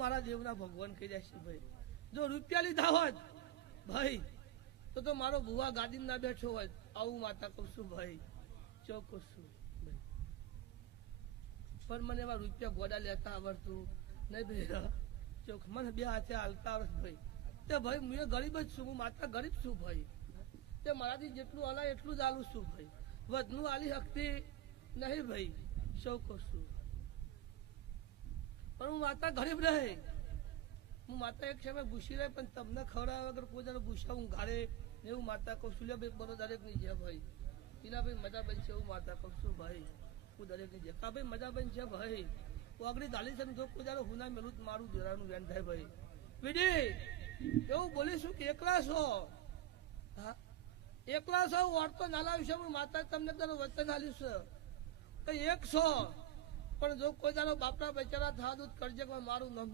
મારા દેવના ભગવાન કહી જાય છે ભાઈ, જો રૂપિયા લીધા હોત ભાઈ તો મારો ભુવા ગાદી ના બેઠો હોત. આવું માતા કહું છું ભાઈ, ચોખ્ખું છું ભાઈ. પણ મને એવા રૂપિયા ગોડા લેતા આવડતું નહીં ભાઈ. ચોખ મને બે હાથે હાલતા આવડત ભાઈ. તે ભાઈ હું ગરીબ જ છું, હું માતા ગરીબ છું ભાઈ. તે મારાથી જેટલું હલાય એટલું જ આલું છું ભાઈ. વધનું આલી શકતી નહીં ભાઈ, ચોખ્ખું છું. પણ હું માતા ગરીબ રહે, હું માતા એક સમય ભૂસી રહે, પણ તમને ખવડાવ્યા વગર કોઈ જણ ભૂસા હું ઘાડે એવું માતા કહું છું. ભાઈ બરો દરેક ની છે ભાઈ, એના ભાઈ મજા બનશે એવું માતા કહું છું ભાઈ. હું દરેક ની છે કા ભાઈ મજા બનશે ભાઈ. ઓગળી ધાલી છે જો કોઈ જણ હું ના મેલું મારું દેરાનું વેન થાય ભાઈ. વિડી એવું બોલીશું કે એકલા છો, હા એકલા છો, વાર્તો ના લાવીશ પણ માતા તમને તારું વચન આલ્યું છે કે એક છો. પણ જો કોઈ જાણો બાપના બચારા થા દૂધ કરજે મારું નામ